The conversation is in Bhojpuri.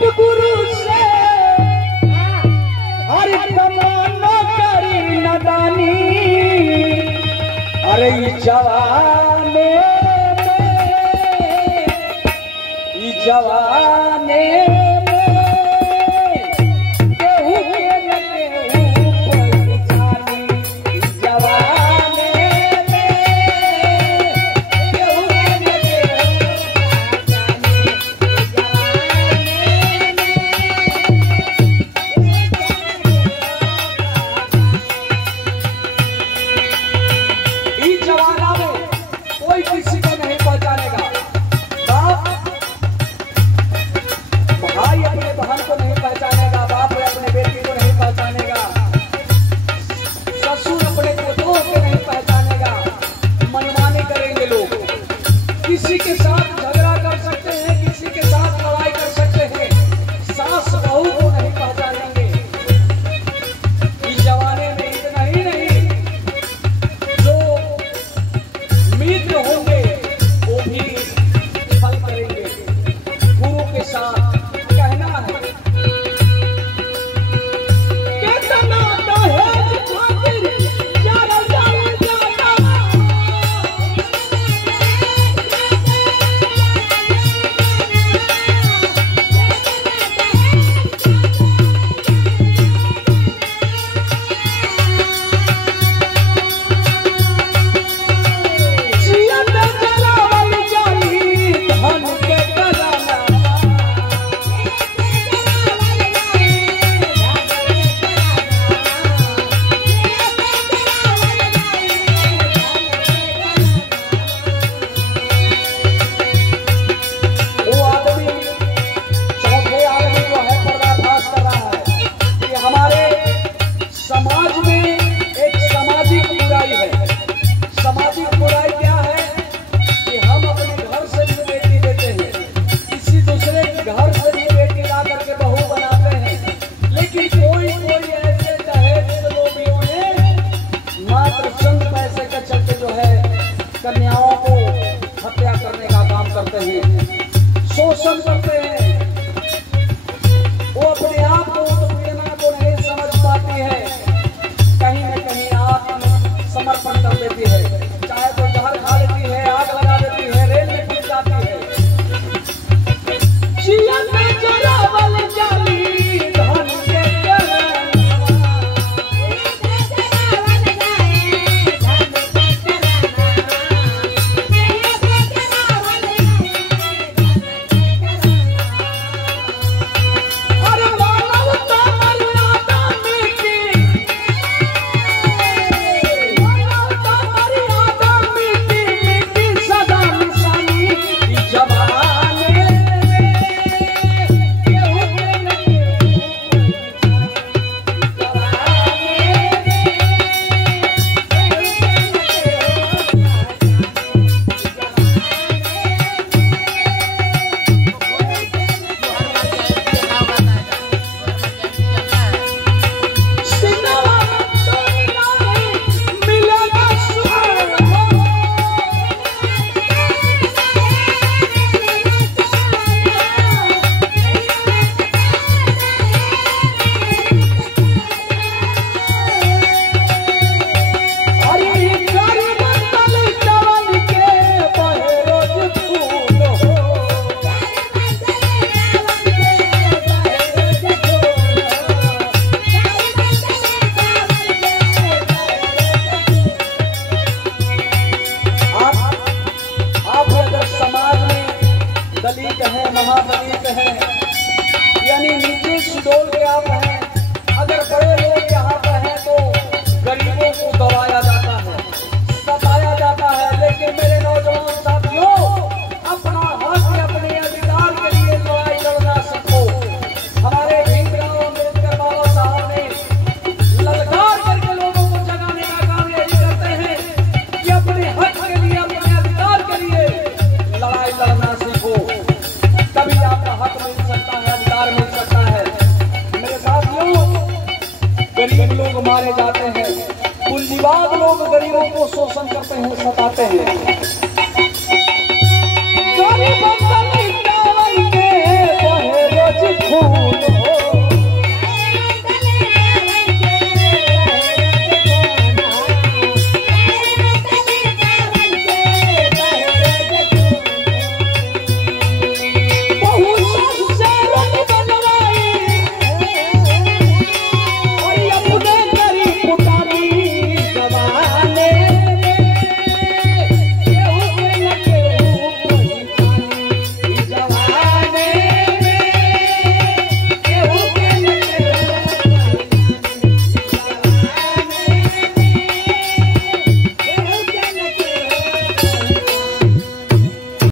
गुरु से अरे तमन्ना करी नदानी अरे जवाने किसी को नहीं पहचानेगा। बाप भाई अपने बहन को नहीं पहचानेगा, बाप अपने बेटी को नहीं पहचानेगा, ससुर अपने पुत्रों को नहीं पहचानेगा। मनमानी करेंगे लोग, किसी के साथ झगड़ा कर सकते हैं, किसी के साथ लड़ाई कर सकते हैं, सास बहू को नहीं पहचानेंगे। इस जमाने में इतना ही नहीं, जो मित्र होंगे वो भी फल करेंगे। गुरु के साथ कहना है कितना दहेज खातिर जाना कन्याओं को हत्या करने का काम करते हैं, शोषण करते हैं। वो अपने आप को उत्पीड़ना को नहीं समझ पाती है, कहीं न कहीं आत्मसमर्पण कर देती है, चाहे तो जहर खा लेती है, आग लगा देती है, रेल में कूद जाती है। जीवन में जरावल जाली धन के दलित है, महादलित है, यानी नीचे सुडौल के आप हैं। अगर बड़े लोग यहाँ पर हैं तो गरीबों को दबाया जाता है, सताया जाता है। लेकिन मेरे नौजवान साथियों, अपना हक अपने अधिकार के लिए लड़ाई लड़ना सबको। हमारे भीमराव अम्बेडकर बाबा साहब ने ललकार करके लोगों को जगाने का काम यही करते हैं कि अपने हक के लिए, अपने अधिकार के लिए लड़ाई लड़ना सीखो, तभी आपका हक मिल सकता है, अधिकार मिल सकता है। मेरे साथियों, गरीब लोग मारे जाते हैं, पूंजीवाद लोग गरीबों को शोषण करते हैं, सताते हैं।